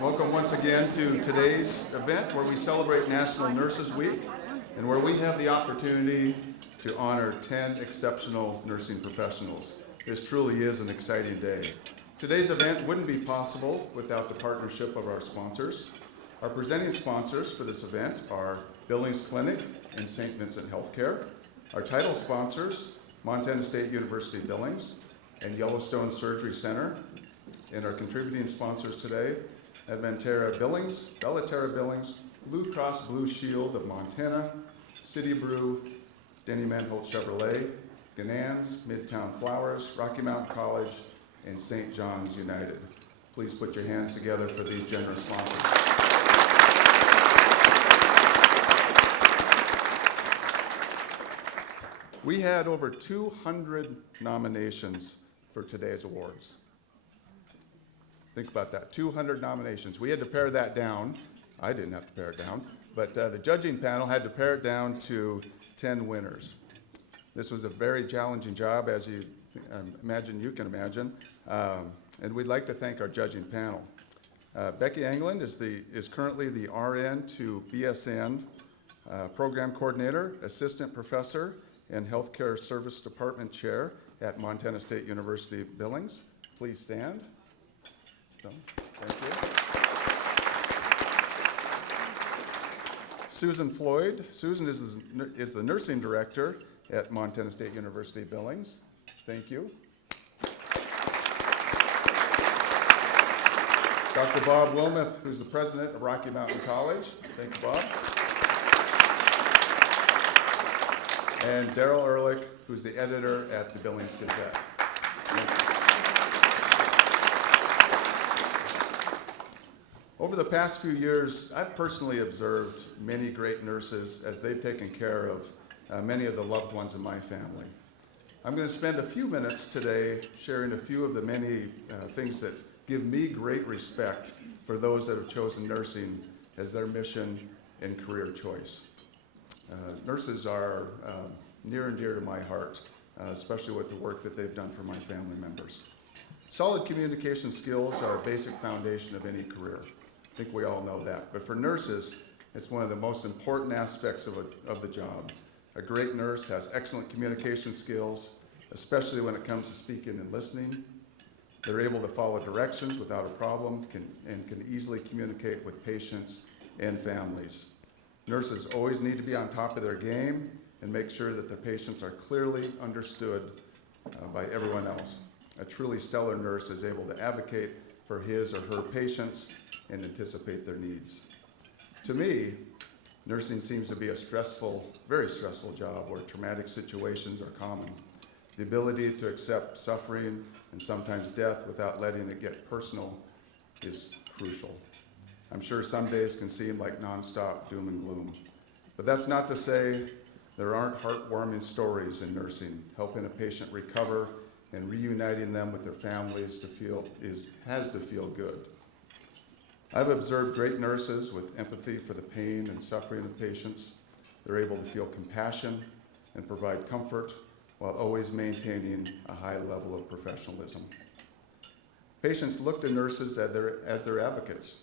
Welcome once again to today's event where we celebrate National Nurses Week and where we have the opportunity to honor 10 exceptional nursing professionals. This truly is an exciting day. Today's event wouldn't be possible without the partnership of our sponsors. Our presenting sponsors for this event are Billings Clinic and St. Vincent Healthcare. Our title sponsors, Montana State University Billings and Yellowstone Surgery Center. And our contributing sponsors today, Adventera Billings, Bellaterra Billings, Blue Cross Blue Shield of Montana, City Brew, Denny Manholt Chevrolet, Ganans, Midtown Flowers, Rocky Mountain College, and St. John's United. Please put your hands together for these generous sponsors. We had over 200 nominations for today's awards. Think about that, 200 nominations. We had to pare that down. I didn't have to pare it down, but the judging panel had to pare it down to 10 winners. This was a very challenging job, as you can imagine, and we'd like to thank our judging panel. Becky Englund is currently the RN to BSN Program Coordinator, Assistant Professor, and Healthcare Service Department Chair at Montana State University Billings. Please stand. Thank you. Susan Floyd. Susan is the Nursing Director at Montana State University Billings. Thank you. Dr. Bob Wilmuth, who's the President of Rocky Mountain College. Thank you, Bob. And Daryl Ehrlich, who's the editor at the Billings Gazette. Over the past few years, I've personally observed many great nurses as they've taken care of many of the loved ones in my family. I'm going to spend a few minutes today sharing a few of the many things that give me great respect for those that have chosen nursing as their mission and career choice. Nurses are near and dear to my heart, especially with the work that they've done for my family members. Solid communication skills are a basic foundation of any career. I think we all know that. But for nurses, it's one of the most important aspects of the job. A great nurse has excellent communication skills, especially when it comes to speaking and listening. They're able to follow directions without a problem and can easily communicate with patients and families. Nurses always need to be on top of their game and make sure that their patients are clearly understood by everyone else. A truly stellar nurse is able to advocate for his or her patients and anticipate their needs. To me, nursing seems to be a very stressful job where traumatic situations are common. The ability to accept suffering and sometimes death without letting it get personal is crucial. I'm sure some days can seem like nonstop doom and gloom, but that's not to say there aren't heartwarming stories in nursing. Helping a patient recover and reuniting them with their families has to feel good. I've observed great nurses with empathy for the pain and suffering of patients. They're able to feel compassion and provide comfort while always maintaining a high level of professionalism. Patients look to nurses as their advocates.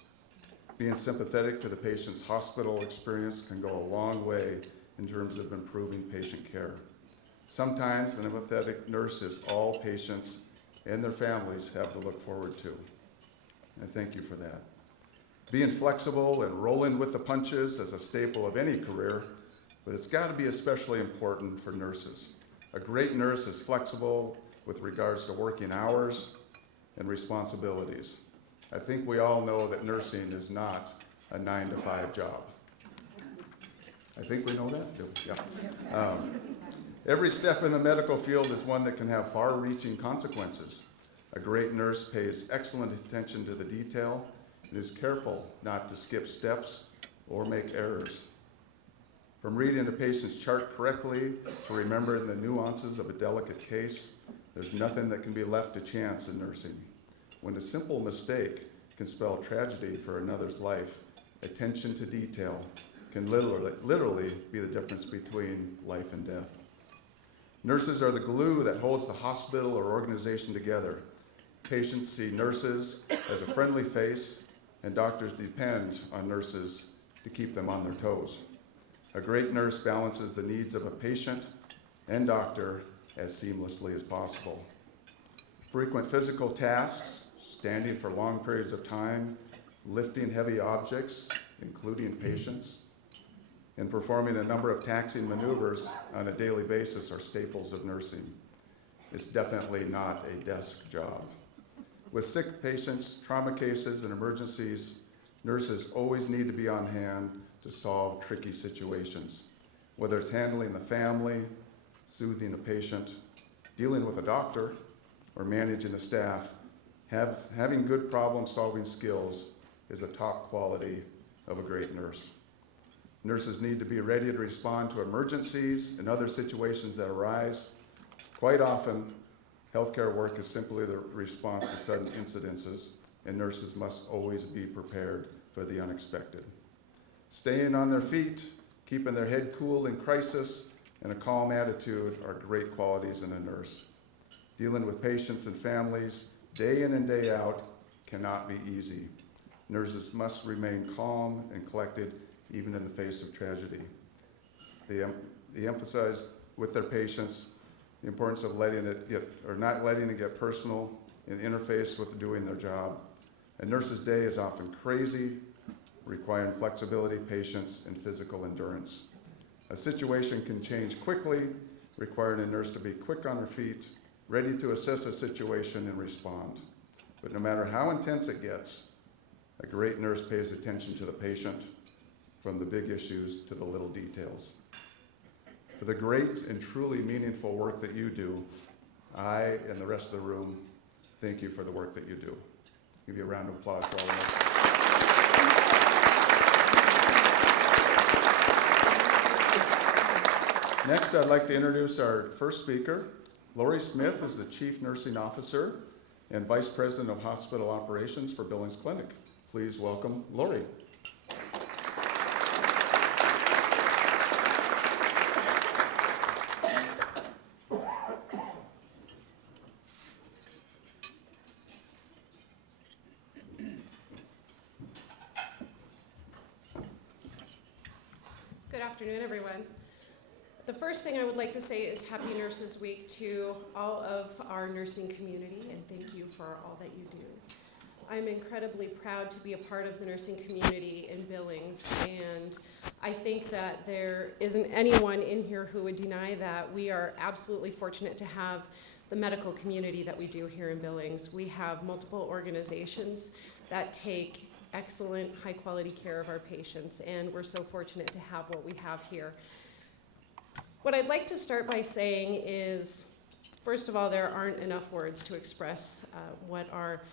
Being sympathetic to the patient's hospital experience can go a long way in terms of improving patient care. Sometimes an empathetic nurse is all patients and their families have to look forward to. I thank you for that. Being flexible and rolling with the punches is a staple of any career, but it's got to be especially important for nurses. A great nurse is flexible with regards to working hours and responsibilities. I think we all know that nursing is not a 9-to-5 job. I think we know that? Yeah. Every step in the medical field is one that can have far-reaching consequences. A great nurse pays excellent attention to the detail and is careful not to skip steps or make errors. From reading a patient's chart correctly to remembering the nuances of a delicate case, there's nothing that can be left to chance in nursing. When a simple mistake can spell tragedy for another's life, attention to detail can literally be the difference between life and death. Nurses are the glue that holds the hospital or organization together. Patients see nurses as a friendly face, and doctors depend on nurses to keep them on their toes. A great nurse balances the needs of a patient and doctor as seamlessly as possible. Frequent physical tasks, standing for long periods of time, lifting heavy objects, including patients, and performing a number of taxing maneuvers on a daily basis are staples of nursing. It's definitely not a desk job. With sick patients, trauma cases, and emergencies, nurses always need to be on hand to solve tricky situations, whether it's handling the family, soothing a patient, dealing with a doctor, or managing the staff. Having good problem-solving skills is a top quality of a great nurse. Nurses need to be ready to respond to emergencies and other situations that arise. Quite often, healthcare work is simply the response to sudden incidences, and nurses must always be prepared for the unexpected. Staying on their feet, keeping their head cool in crisis, and a calm attitude are great qualities in a nurse. Dealing with patients and families day in and day out cannot be easy. Nurses must remain calm and collected even in the face of tragedy. They emphasize with their patients the importance of not letting it get personal and interface with doing their job. A nurse's day is often crazy, requiring flexibility, patience, and physical endurance. A situation can change quickly, requiring a nurse to be quick on her feet, ready to assess a situation and respond. But no matter how intense it gets, a great nurse pays attention to the patient, from the big issues to the little details. For the great and truly meaningful work that you do, I and the rest of the room thank you for the work that you do. Give you a round of applause for all of that. Next, I'd like to introduce our first speaker. Laurie Smith is the Chief Nursing Officer and Vice President of Hospital Operations for Billings Clinic. Please welcome Laurie. Good afternoon, everyone. The first thing I would like to say is Happy Nurses Week to all of our nursing community, and thank you for all that you do. I'm incredibly proud to be a part of the nursing community in Billings, and I think that there isn't anyone in here who would deny that we are absolutely fortunate to have the medical community that we do here in Billings. We have multiple organizations that take excellent, high-quality care of our patients, and we're so fortunate to have what we have here. What I'd like to start by saying is, first of all, there aren't enough words to express what our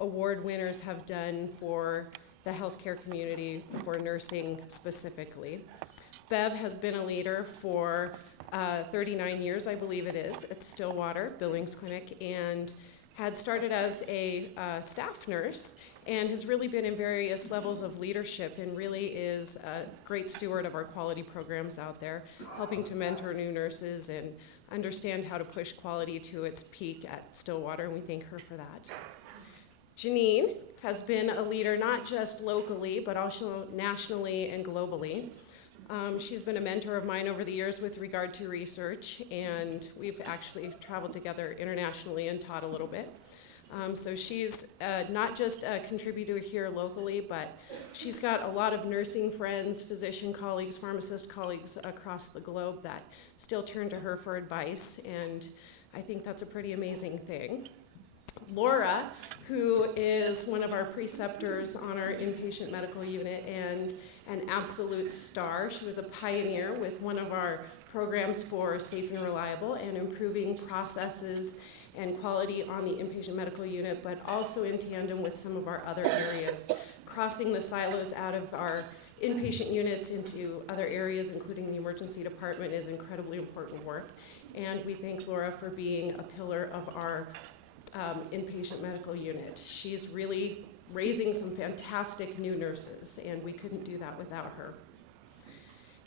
award winners have done for the healthcare community, for nursing specifically. Bev has been a leader for 39 years, I believe it is, at Stillwater Billings Clinic, and had started as a staff nurse and has really been in various levels of leadership and really is a great steward of our quality programs out there, helping to mentor new nurses and understand how to push quality to its peak at Stillwater, and we thank her for that. Jeanine has been a leader not just locally, but also nationally and globally. She's been a mentor of mine over the years with regard to research, and we've actually traveled together internationally and taught a little bit. So she's not just a contributor here locally, but she's got a lot of nursing friends, physician colleagues, pharmacist colleagues across the globe that still turn to her for advice, and I think that's a pretty amazing thing. Laura, who is one of our preceptors on our inpatient medical unit and an absolute star. She was a pioneer with one of our programs for safe and reliable and improving processes and quality on the inpatient medical unit, but also in tandem with some of our other areas, crossing the silos out of our inpatient units into other areas, including the emergency department, is incredibly important work. And we thank Laura for being a pillar of our inpatient medical unit. She's really raising some fantastic new nurses, and we couldn't do that without her.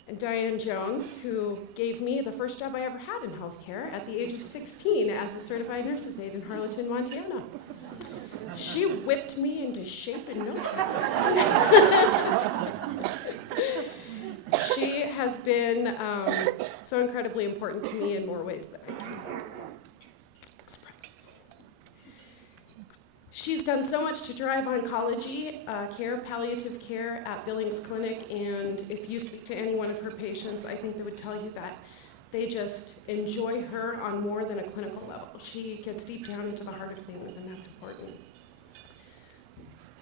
and Diane Jones, who gave me the first job I ever had in healthcare at the age of 16 as a certified nurse's aide in Harlingen, Montana. She whipped me into shape in no time. She has been so incredibly important to me in more ways than I can express. She's done so much to drive oncology care, palliative care at Billings Clinic, and if you speak to any one of her patients, I think they would tell you that they just enjoy her on more than a clinical level. She gets deep down into the heart of things, and that's important.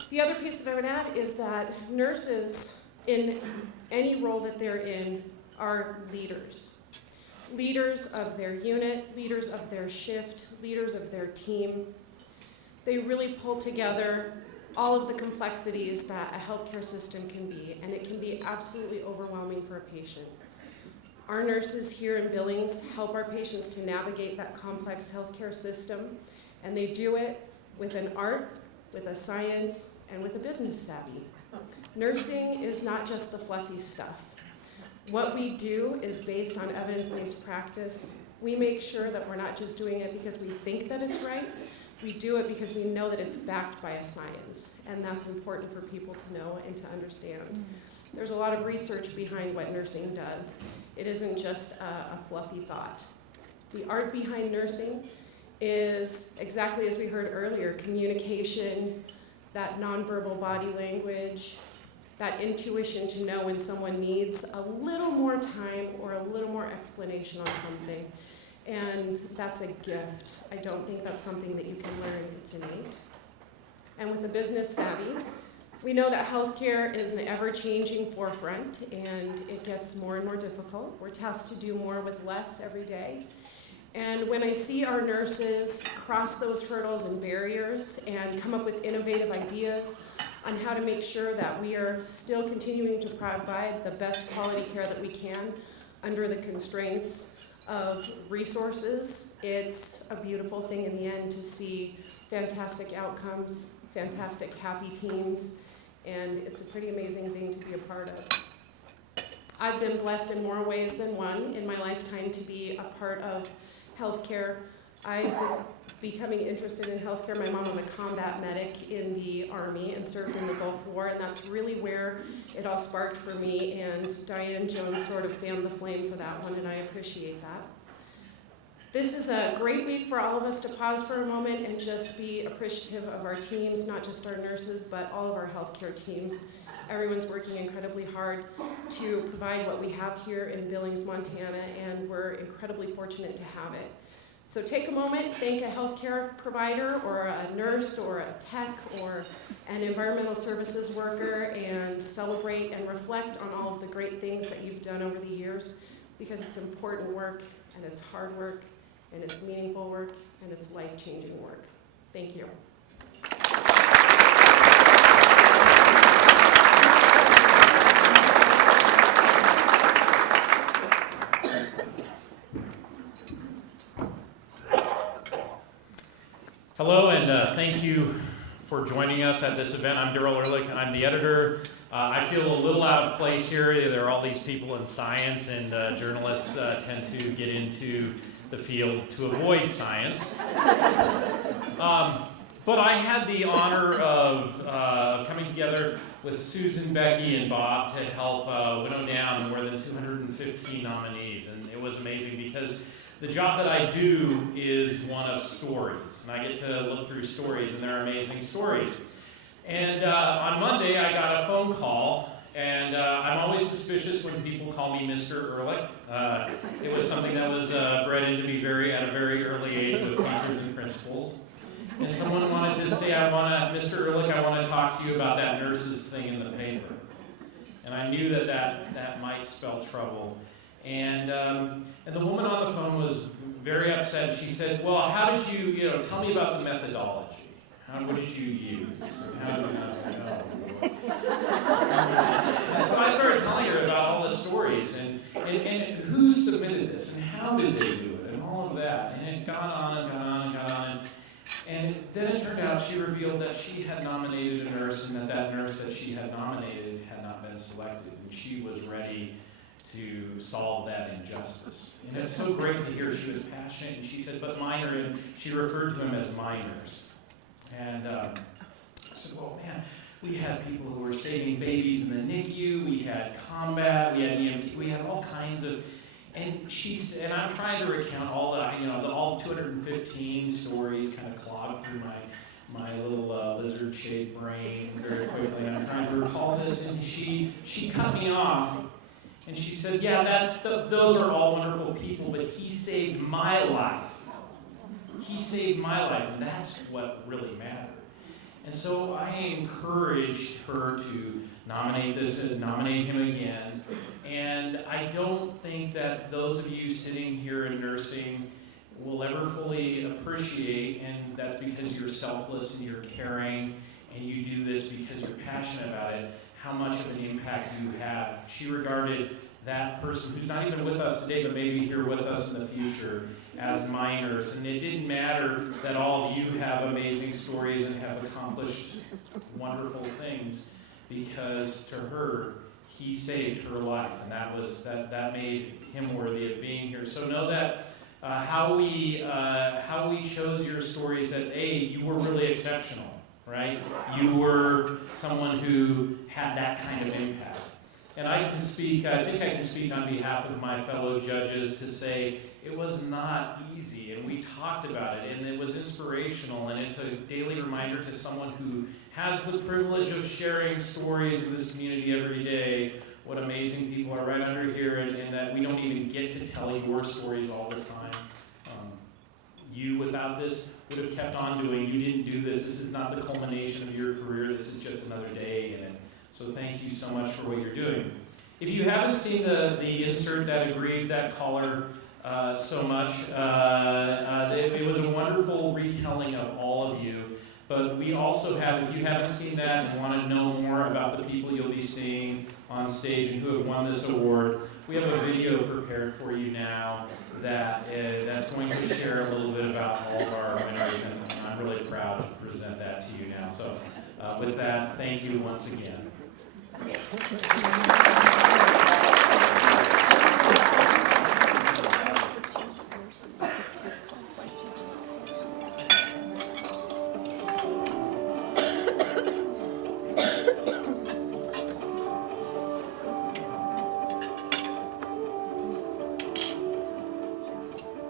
The other piece that I would add is that nurses, in any role that they're in, are leaders. Leaders of their unit, leaders of their shift, leaders of their team. They really pull together all of the complexities that a healthcare system can be, and it can be absolutely overwhelming for a patient. Our nurses here in Billings help our patients to navigate that complex healthcare system, and they do it with an art, with a science, and with a business savvy. Nursing is not just the fluffy stuff. What we do is based on evidence-based practice. We make sure that we're not just doing it because we think that it's right. We do it because we know that it's backed by a science, and that's important for people to know and to understand. There's a lot of research behind what nursing does. It isn't just a fluffy thought. The art behind nursing is, exactly as we heard earlier, communication, that nonverbal body language, that intuition to know when someone needs a little more time or a little more explanation on something. And that's a gift. I don't think that's something that you can learn, it's innate. And with the business savvy, we know that healthcare is an ever-changing forefront, and it gets more and more difficult. We're tasked to do more with less every day. And when I see our nurses cross those hurdles and barriers and come up with innovative ideas on how to make sure that we are still continuing to provide the best quality care that we can under the constraints of resources, it's a beautiful thing in the end to see fantastic outcomes, fantastic happy teams, and it's a pretty amazing thing to be a part of. I've been blessed in more ways than one in my lifetime to be a part of healthcare. I was becoming interested in healthcare. My mom was a combat medic in the Army and served in the Gulf War, and that's really where it all sparked for me, and Diane Jones sort of fanned the flame for that one, and I appreciate that. This is a great week for all of us to pause for a moment and just be appreciative of our teams, not just our nurses, but all of our healthcare teams. Everyone's working incredibly hard to provide what we have here in Billings, Montana, and we're incredibly fortunate to have it. So take a moment, thank a healthcare provider or a nurse or a tech or an environmental services worker, and celebrate and reflect on all of the great things that you've done over the years, because it's important work, and it's hard work, and it's meaningful work, and it's life-changing work. Thank you. Hello, and thank you for joining us at this event. I'm Daryl Ehrlich. I'm the editor. I feel a little out of place here. There are all these people in science, and journalists tend to get into the field to avoid science. But I had the honor of coming together with Susan, Becky, and Bob to help winnow down more than 215 nominees, and it was amazing because the job that I do is one of stories, and I get to look through stories, and they're amazing stories. And on Monday, I got a phone call, and I'm always suspicious when people call me Mr. Ehrlich. It was something that was bred into me at a very early age with teachers and principals. And someone wanted to say, Mr. Ehrlich, I want to talk to you about that nurses thing in the paper. And I knew that might spell trouble. And the woman on the phone was very upset. She said, well, how did you tell me about the methodology. What did you use? And so I started telling her about all the stories and who submitted this and how did they do it and all of that. And it got on and got on and got on. And then it turned out she revealed that she had nominated a nurse and that nurse that she had nominated had not been selected. And she was ready to solve that injustice. And it's so great to hear she was passionate, and she said, but minor, and she referred to him as minors. And I said, well, man, we had people who were saving babies in the NICU, we had combat, we had EMT, we had all kinds of, and she said, and I'm trying to recount all the, all 215 stories kind of clogged through my little lizard-shaped brain very quickly, and I'm trying to recall this, and she cut me off, and she said, yeah, those are all wonderful people, but he saved my life. He saved my life, and that's what really mattered. And so I encouraged her to nominate him again, and I don't think that those of you sitting here in nursing will ever fully appreciate, and that's because you're selfless and you're caring, and you do this because you're passionate about it, how much of an impact you have. She regarded that person who's not even with us today, but maybe here with us in the future, as minors. And it didn't matter that all of you have amazing stories and have accomplished wonderful things, because to her, he saved her life, and that made him worthy of being here. So know that how we chose your stories, that you were really exceptional, right? You were someone who had that kind of impact. And I think I can speak on behalf of my fellow judges to say it was not easy, and we talked about it, and it was inspirational, and it's a daily reminder to someone who has the privilege of sharing stories in this community every day, what amazing people are right under here, and that we don't even get to tell your stories all the time. You, without this, would have kept on doing. You didn't do this. This is not the culmination of your career. This is just another day in it. So thank you so much for what you're doing. If you haven't seen the insert that aggrieved that caller so much, it was a wonderful retelling of all of you. But we also have, if you haven't seen that and want to know more about the people you'll be seeing on stage and who have won this award, we have a video prepared for you now that's going to share a little bit about all of our winners, and I'm really proud to present that to you now. So with that, thank you once again.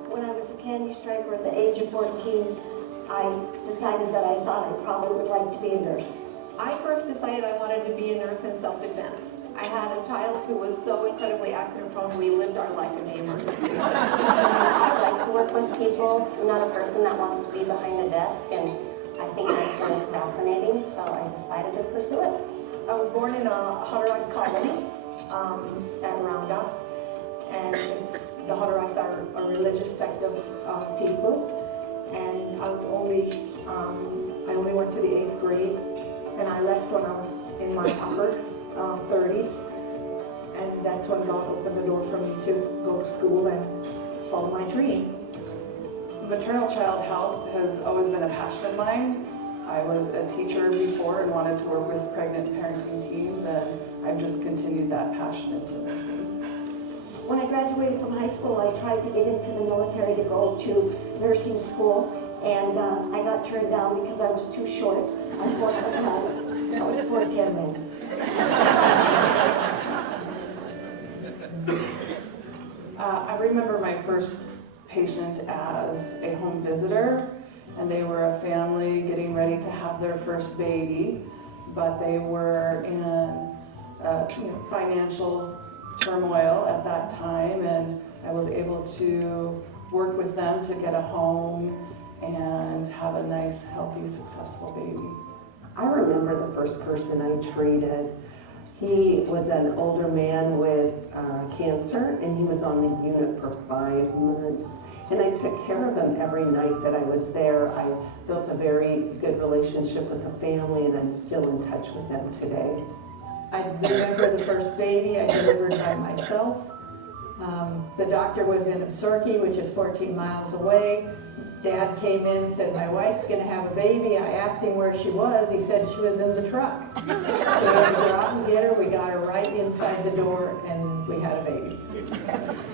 When I was a candy striper at the age of 14, I decided that I thought I probably would like to be a nurse. I first decided I wanted to be a nurse in self-defense. I had a child who was so incredibly accident-prone, we lived our life in the emergency. I like to work with people. I'm not a person that wants to be behind a desk, and I think medicine is fascinating, so I decided to pursue it. I was born in a Hutterite colony at Roundup, and the Hutterites are a religious sect of people, and I only went to the 8th grade. And I left when I was in my upper 30s, and that's when God opened the door for me to go to school and follow my dream. Maternal child health has always been a passion of mine. I was a teacher before and wanted to work with pregnant parenting teams, and I've just continued that passion into nursing. When I graduated from high school, I tried to get into the military to go to nursing school, and I got turned down because I was too short. I'm 4'9". I was 4'10" then. I remember my first patient as a home visitor, and they were a family getting ready to have their first baby, but they were in financial turmoil at that time, and I was able to work with them to get a home and have a nice, healthy, successful baby. I remember the first person I treated. He was an older man with cancer, and he was on the unit for 5 months. And I took care of him every night that I was there. I built a very good relationship with the family, and I'm still in touch with them today. I remember the first baby I delivered by myself. The doctor was in Absorki, which is 14 miles away. Dad came in and said, my wife's gonna have a baby. I asked him where she was. He said she was in the truck. So we had to go out and get her. We got her right inside the door and we had a baby.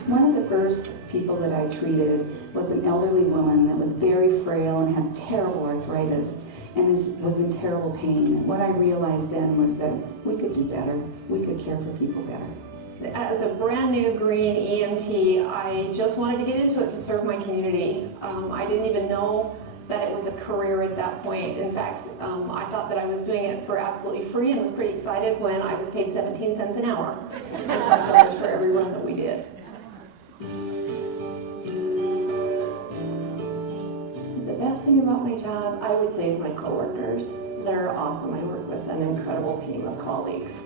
One of the first people that I treated was an elderly woman that was very frail and had terrible arthritis and was in terrible pain. And what I realized then was that we could do better. We could care for people better. As a brand new green EMT, I just wanted to get into it to serve my community. I didn't even know that it was a career at that point. In fact, I thought that I was doing it for absolutely free and was pretty excited when I was paid 17 cents an hour for every run that we did. The best thing about my job, I would say, is my coworkers. They're awesome. I work with an incredible team of colleagues.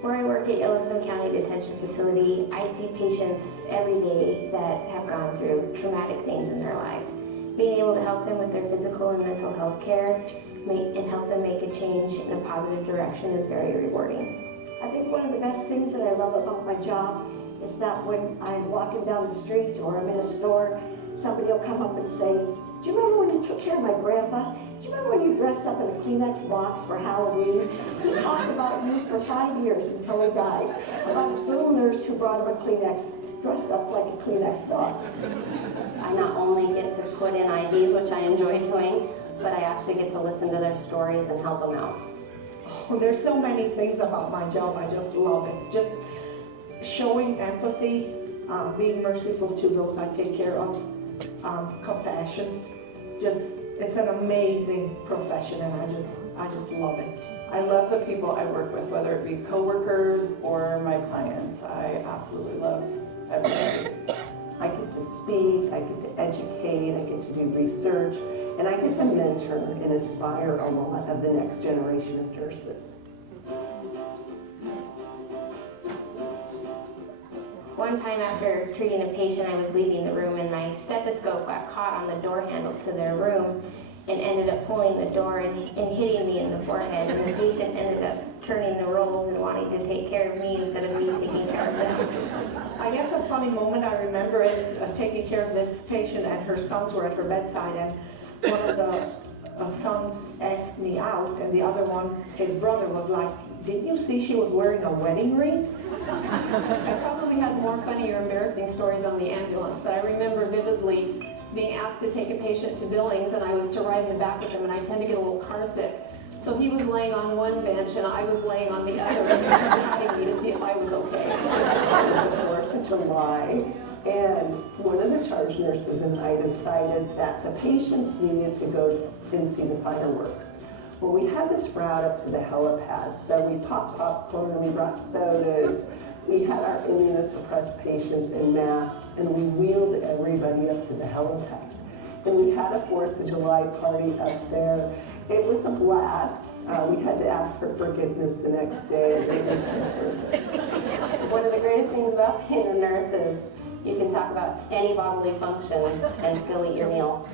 Where I work at Yellowstone County Detention Facility, I see patients every day that have gone through traumatic things in their lives. Being able to help them with their physical and mental health care and help them make a change in a positive direction is very rewarding. I think one of the best things that I love about my job is that when I'm walking down the street or I'm in a store, somebody will come up and say, do you remember when you took care of my grandpa? Do you remember when you dressed up in a Kleenex box for Halloween? He talked about you for 5 years until he died, about this little nurse who brought him a Kleenex, dressed up like a Kleenex box. I not only get to put in IVs, which I enjoy doing, but I actually get to listen to their stories and help them out. Oh, there's so many things about my job I just love. It's just showing empathy, being merciful to those I take care of, compassion. It's an amazing profession, and I just love it. I love the people I work with, whether it be coworkers or my clients. I absolutely love everybody. I get to speak, I get to educate, I get to do research, and I get to mentor and inspire a lot of the next generation of nurses. One time after treating a patient, I was leaving the room and my stethoscope got caught on the door handle to their room and ended up pulling the door and hitting me in the forehead. And the patient ended up turning the roles and wanting to take care of me instead of me taking care of them. I guess a funny moment I remember is taking care of this patient, and her sons were at her bedside, and one of the sons asked me out, and the other one, his brother, was like, didn't you see she was wearing a wedding ring? I probably had more funny or embarrassing stories on the ambulance, but I remember vividly being asked to take a patient to Billings, and I was to ride in the back with him, and I tend to get a little car sick. So he was laying on one bench, and I was laying on the other, and patting me to see if I was okay. It was the 4th of July, and one of the charge nurses and I decided that the patients needed to go and see the fireworks. Well, we had this route up to the helipad, so we popped popcorn, we brought sodas, we had our immunosuppressed patients in masks, and we wheeled everybody up to the helipad. And we had a 4th of July party up there. It was a blast. We had to ask for forgiveness the next day. It was so perfect. One of the greatest things about being a nurse is you can talk about any bodily function and still eat your meal.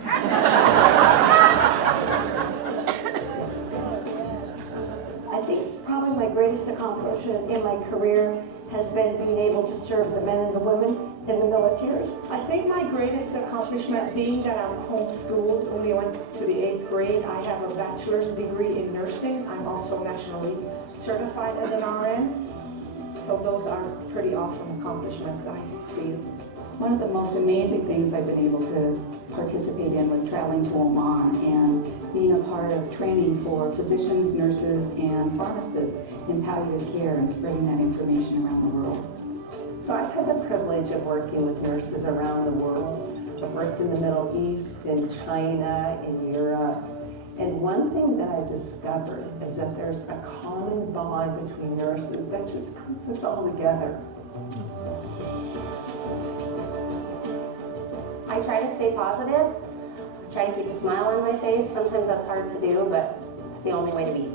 I think probably my greatest accomplishment in my career has been being able to serve the men and the women in the military. I think my greatest accomplishment, being that I was homeschooled, only went to the 8th grade. I have a bachelor's degree in nursing. I'm also nationally certified as an RN. So those are pretty awesome accomplishments, I feel. One of the most amazing things I've been able to participate in was traveling to Oman and being a part of training for physicians, nurses, and pharmacists in palliative care and spreading that information around the world. So I've had the privilege of working with nurses around the world. I've worked in the Middle East, in China, in Europe. And one thing that I've discovered is that there's a common bond between nurses that just puts us all together. I try to stay positive. I try to keep a smile on my face. Sometimes that's hard to do, but it's the only way to be.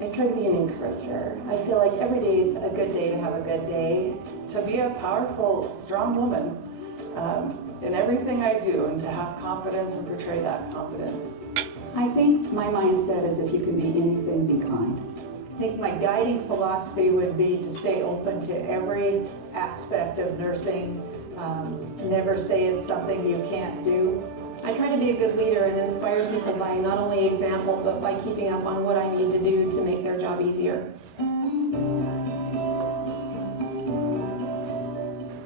I try to be an encourager. I feel like every day is a good day to have a good day. To be a powerful, strong woman in everything I do, and to have confidence and portray that confidence. I think my mindset is if you can be anything, be kind. I think my guiding philosophy would be to stay open to every aspect of nursing. Never say it's something you can't do. I try to to be a good leader and inspire people by not only example, but by keeping up on what I need to do to make their job easier.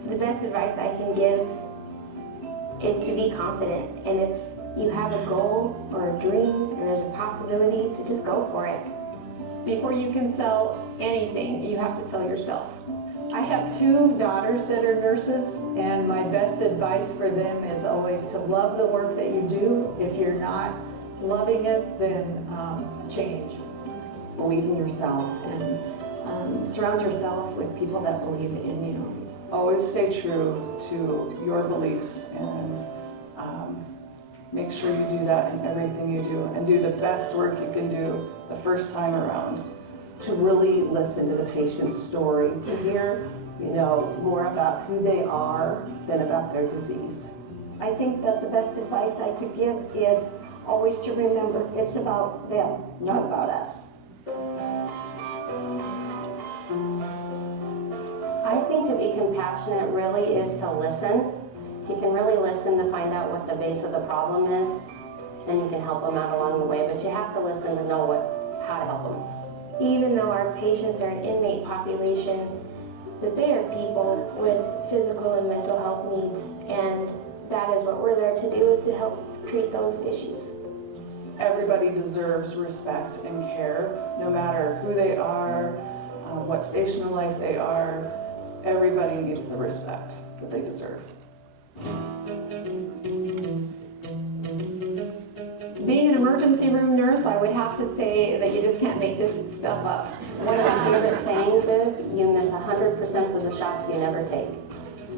The best advice I can give is to be confident, and if you have a goal or a dream and there's a possibility, to just go for it. Before you can sell anything, you have to sell yourself. I have 2 daughters that are nurses, and my best advice for them is always to love the work that you do. If you're not loving it, then change. Believe in yourself and surround yourself with people that believe in you. Always stay true to your beliefs and make sure you do that in everything you do and do the best work you can do the first time around. To really listen to the patient's story, to hear, more about who they are than about their disease. I think that the best advice I could give is always to remember it's about them, not about us. I think to be compassionate really is to listen. If you can really listen to find out what the base of the problem is, then you can help them out along the way, but you have to listen to know how to help them. Even though our patients are an inmate population, that they are people with physical and mental health needs, and that is what we're there to do, is to help treat those issues. Everybody deserves respect and care, no matter who they are, what station of life they are. Everybody needs the respect that they deserve. Being an emergency room nurse, I would have to say that you just can't make this stuff up. One of my favorite sayings is, you miss 100% of the shots you never take.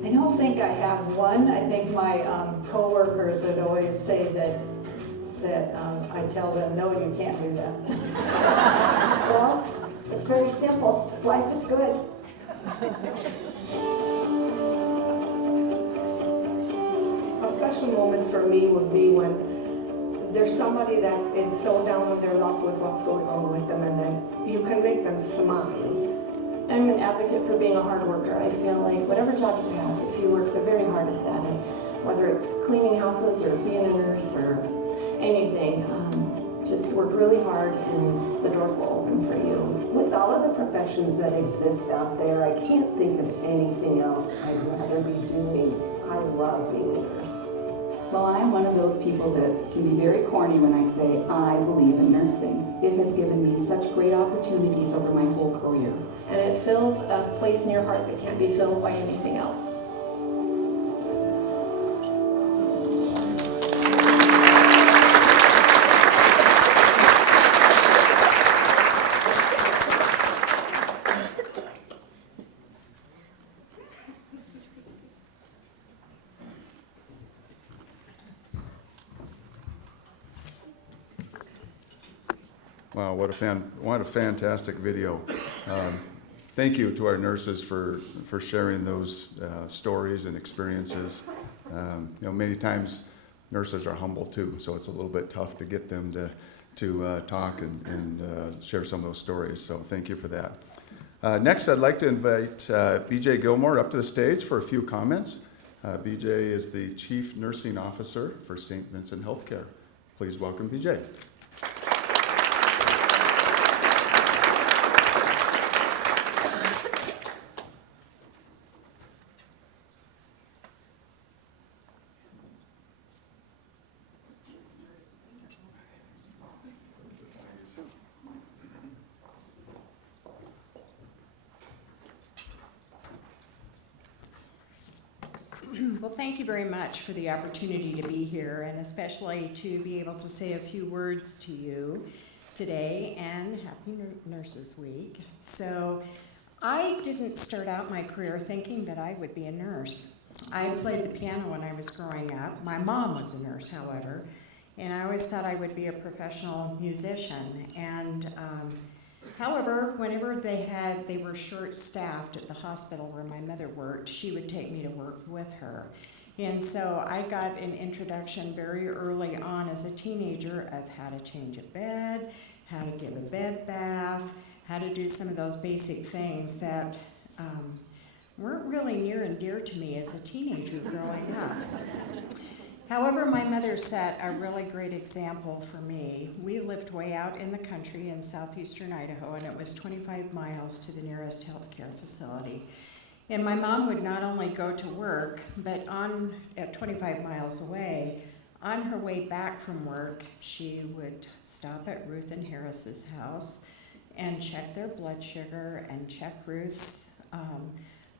I don't think I have one. I think my coworkers would always say that I tell them, no, you can't do that. Well, it's very simple. Life is good. A special moment for me would be when there's somebody that is so down on their luck with what's going on with them, and then you can make them smile. I'm an advocate for being a hard worker. I feel like whatever job you have, if you work the very hardest at it, whether it's cleaning houses or being a nurse or anything, just work really hard and the doors will open for you. With all of the professions that exist out there, I can't think of anything else I'd rather be doing. I love being a nurse. Well, I'm one of those people that can be very corny when I say I believe in nursing. It has given me such great opportunities over my whole career. And it fills a place in your heart that can't be filled by anything else. Wow, what a fantastic video. Thank you to our nurses for sharing those stories and experiences. Many times nurses are humble too, so it's a little bit tough to get them to talk and share some of those stories. So thank you for that. Next, I'd like to invite BJ Gilmore up to the stage for a few comments. BJ is the Chief Nursing Officer for St. Vincent Healthcare. Please welcome BJ. Well, thank you very much for the opportunity to be here, and especially to be able to say a few words to you today, and Happy Nurses Week. So I didn't start out my career thinking that I would be a nurse. I played the piano when I was growing up. My mom was a nurse, however, and I always thought I would be a professional musician. And however, whenever they were short-staffed at the hospital where my mother worked, she would take me to work with her. And so I got an introduction very early on as a teenager of how to change a bed, how to give a bed bath, how to do some of those basic things that weren't really near and dear to me as a teenager growing up. However, my mother set a really great example for me. We lived way out in the country in southeastern Idaho, and it was 25 miles to the nearest healthcare facility. And my mom would not only go to work, but at 25 miles away, on her way back from work, she would stop at Ruth and Harris's house and check their blood sugar and check Ruth's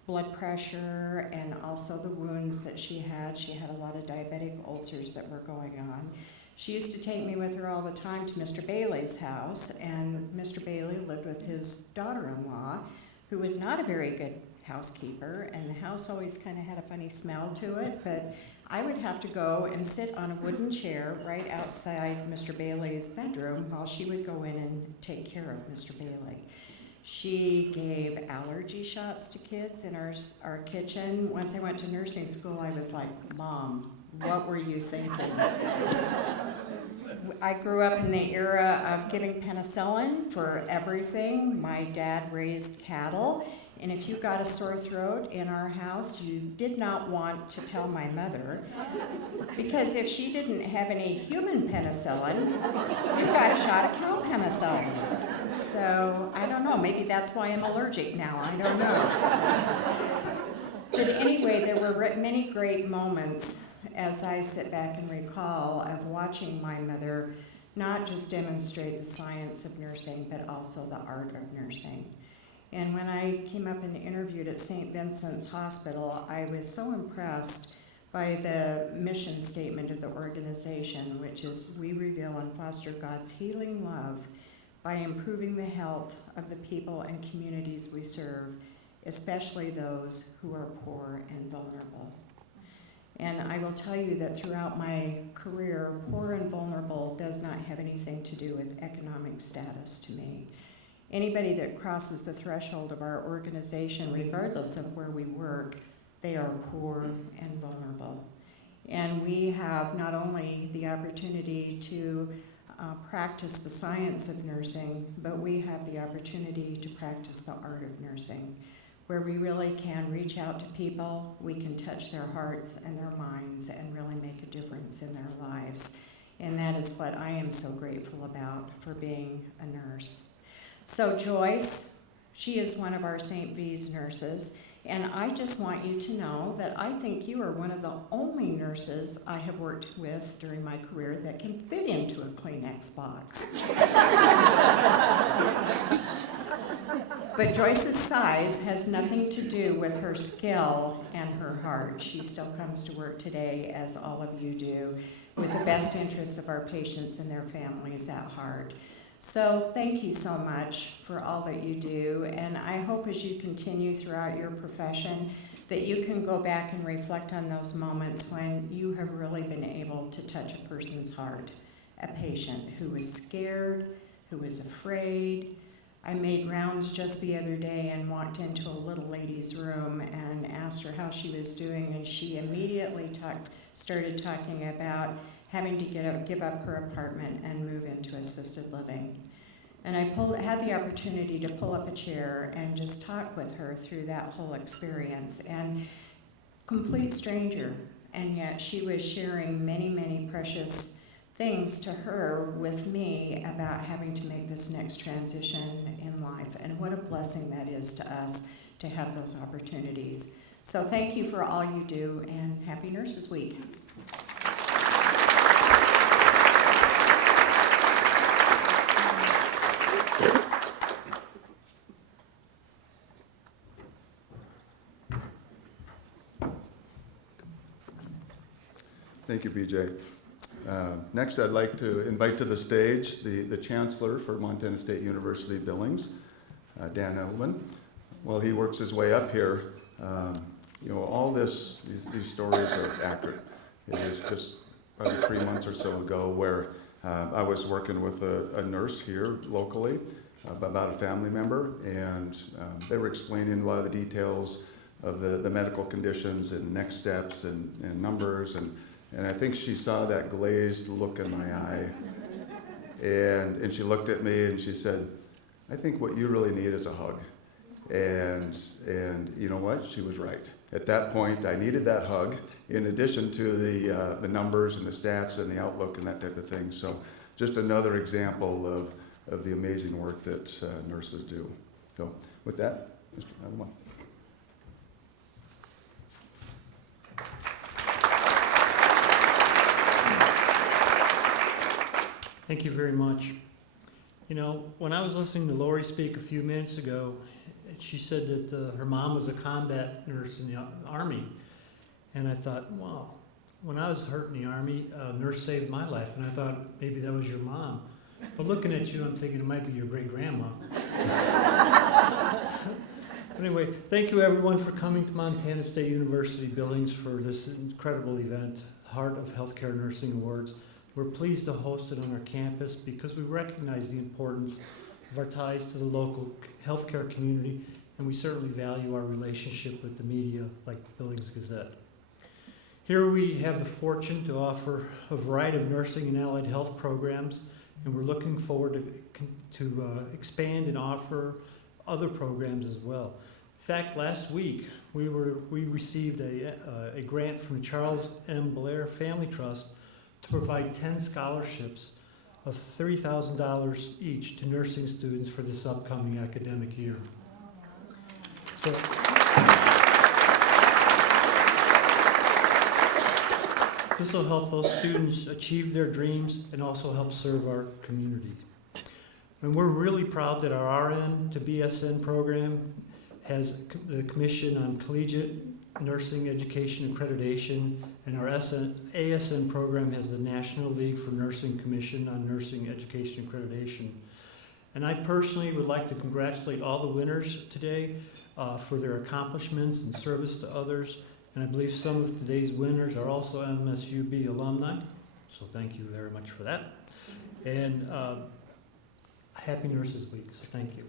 blood pressure and also the wounds that she had. She had a lot of diabetic ulcers that were going on. She used to take me with her all the time to Mr. Bailey's house, and Mr. Bailey lived with his daughter-in-law, who was not a very good housekeeper, and the house always kind of had a funny smell to it, but I would have to go and sit on a wooden chair right outside Mr. Bailey's bedroom while she would go in and take care of Mr. Bailey. She gave allergy shots to kids in our kitchen. Once I went to nursing school, I was like, Mom, what were you thinking? I grew up in the era of giving penicillin for everything. My dad raised cattle, and if you got a sore throat in our house, you did not want to tell my mother, because if she didn't have any human penicillin, you got a shot of cow penicillin. So I don't know, maybe that's why I'm allergic now, I don't know. But anyway, there were many great moments as I sit back and recall of watching my mother not just demonstrate the science of nursing, but also the art of nursing. And when I came up and interviewed at St. Vincent's Hospital, I was so impressed by the mission statement of the organization, which is, we reveal and foster God's healing love by improving the health of the people and communities we serve, especially those who are poor and vulnerable. And I will tell you that throughout my career, poor and vulnerable does not have anything to do with economic status to me. Anybody that crosses the threshold of our organization, regardless of where we work, they are poor and vulnerable. And we have not only the opportunity to practice the science of nursing, but we have the opportunity to practice the art of nursing, where we really can reach out to people, we can touch their hearts and their minds and really make a difference in their lives. And that is what I am so grateful about for being a nurse. So Joyce, she is one of our St. V's nurses, and I just want you to know that I think you are one of the only nurses I have worked with during my career that can fit into a Kleenex box. But Joyce's size has nothing to do with her skill and her heart. She still comes to work today, as all of you do, with the best interests of our patients and their families at heart. So thank you so much for all that you do, and I hope as you continue throughout your profession that you can go back and reflect on those moments when you have really been able to touch a person's heart, a patient who was scared, who was afraid. I made rounds just the other day and walked into a little lady's room and asked her how she was doing, and she immediately started talking about having to give up her apartment and move into assisted living. And I had the opportunity to pull up a chair and just talk with her through that whole experience. And complete stranger, and yet she was sharing many, many precious things to her with me about having to make this next transition in life. And what a blessing that is to us to have those opportunities. So thank you for all you do, and happy Nurses Week. Thank you, BJ. Next, I'd like to invite to the stage the Chancellor for Montana State University Billings, Dan Englund. While he works his way up here, all these stories are accurate. It was just probably 3 months or so ago where I was working with a nurse here locally about a family member, and they were explaining a lot of the details of the medical conditions and next steps and numbers, and I think she saw that glazed look in my eye, and she looked at me and she said, "I think what you really need is a hug." And you know what? She was right. At that point, I needed that hug in addition to the numbers and the stats and the outlook and that type of thing. So just another example of the amazing work that nurses do. So with that, Mr. Adelman. Thank you very much. You know, when I was listening to Laurie speak a few minutes ago, she said that her mom was a combat nurse in the Army. And I thought, wow, when I was hurt in the Army, a nurse saved my life. And I thought maybe that was your mom. But looking at you, I'm thinking it might be your great-grandma. Anyway, thank you everyone for coming to Montana State University Billings for this incredible event, Heart of Healthcare Nursing Awards. We're pleased to host it on our campus because we recognize the importance of our ties to the local healthcare community, and we certainly value our relationship with the media like Billings Gazette. Here we have the fortune to offer a variety of nursing and allied health programs, and we're looking forward to expand and offer other programs as well. In fact, last week we received a grant from Charles M. Blair Family Trust to provide 10 scholarships of $3,000 each to nursing students for this upcoming academic year. So, this will help those students achieve their dreams and also help serve our community. And we're really proud that our RN to BSN program has the Commission on Collegiate Nursing Education Accreditation, and our ASN program has the National League for Nursing Commission on Nursing Education Accreditation. And I personally would like to congratulate all the winners today for their accomplishments and service to others. And I believe some of today's winners are also MSUB alumni, so thank you very much for that. And Happy Nurses Week, so thank you.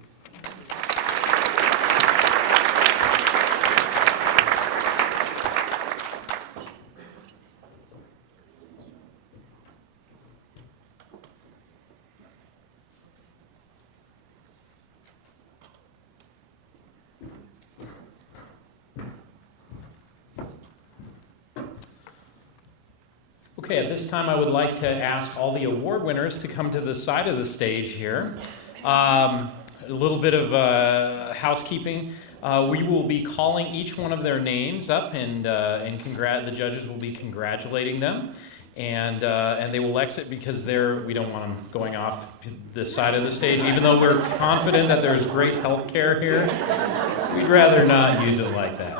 Okay, at this time I would like to ask all the award winners to come to the side of the stage here. A little bit of housekeeping. We will be calling each one of their names up, and the judges will be congratulating them, and they will exit because we don't want them going off this side of the stage. Even though we're confident that there's great health care here, we'd rather not use it like that.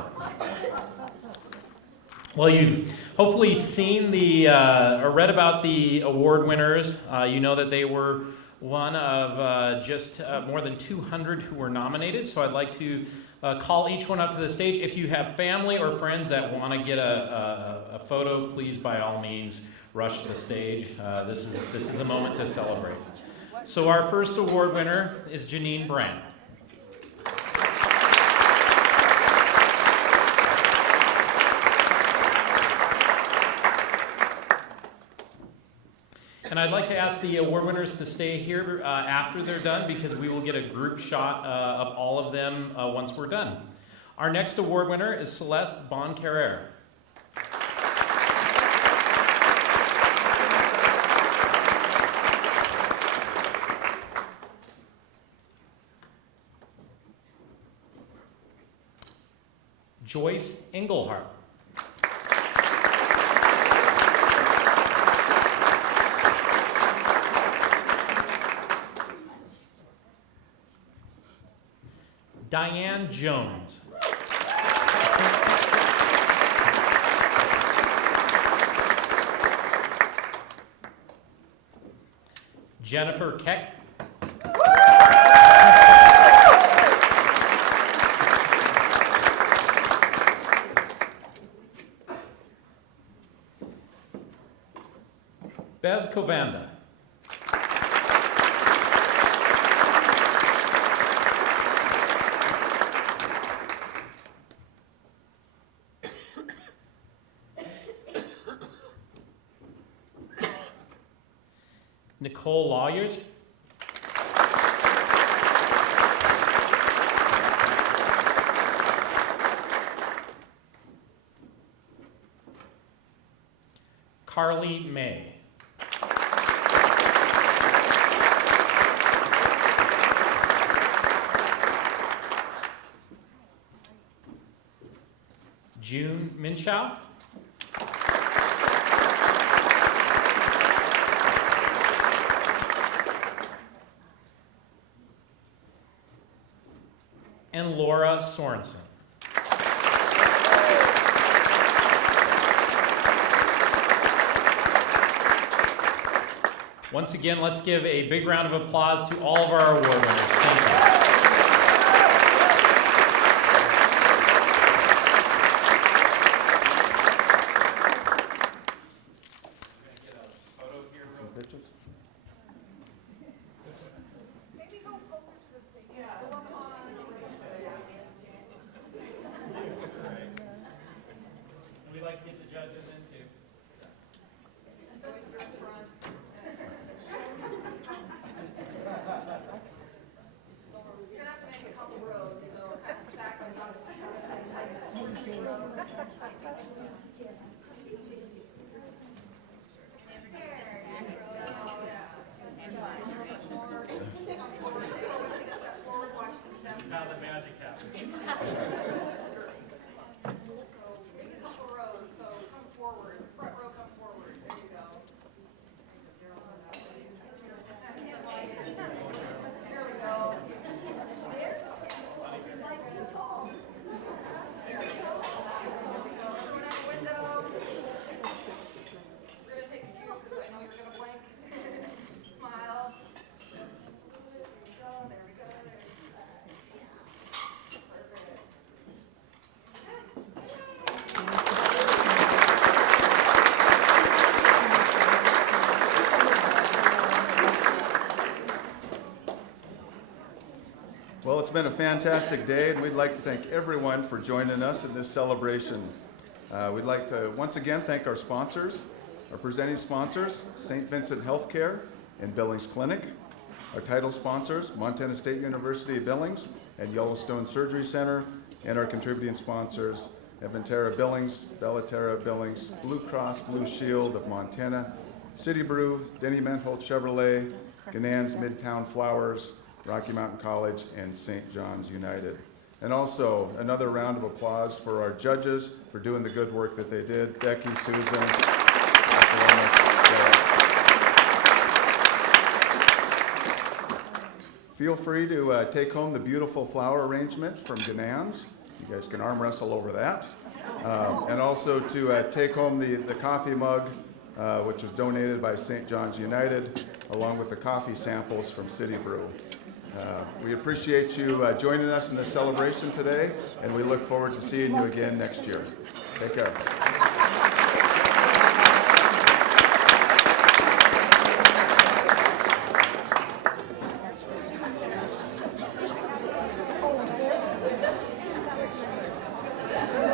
Well, you've hopefully seen or read about the award winners. You know that they were one of just more than 200 who were nominated. So I'd like to call each one up to the stage. If you have family or friends that want to get a photo, please by all means rush the stage. This is a moment to celebrate. So our first award winner is Jeanine Brandt. And I'd like to ask the award winners to stay here after they're done because we will get a group shot of all of them once we're done. Our next award winner is Celeste Boncarrere. Joyce Engelhardt. Diane Jones. Jennifer Keck. Bev Covanda. Nicole Lawyers. Carly May. June Minshaw. And Laura Sorensen. Once again, let's give a big round of applause to all of our award winners. Thank you. We'd like to get the judges in too. Now the magic happens. Well, it's been a fantastic day, and we'd like to thank everyone for joining us in this celebration. We'd like to once again thank our sponsors, our presenting sponsors, St. Vincent Healthcare and Billings Clinic, our title sponsors, Montana State University Billings and Yellowstone Surgery Center, and our contributing sponsors, Eventera Billings, Bellaterra Billings, Blue Cross Blue Shield of Montana, City Brew, Denny Mentholt Chevrolet, Ganan's Midtown Flowers, Rocky Mountain College, and St. John's United. And also, another round of applause for our judges for doing the good work that they did. Becky, Susan. Feel free to take home the beautiful flower arrangement from Ganan's. You guys can arm wrestle over that. And also to take home the coffee mug, which was donated by St. John's United, along with the coffee samples from City Brew. We appreciate you joining us in this celebration today, and we look forward to seeing you again next year. Take care.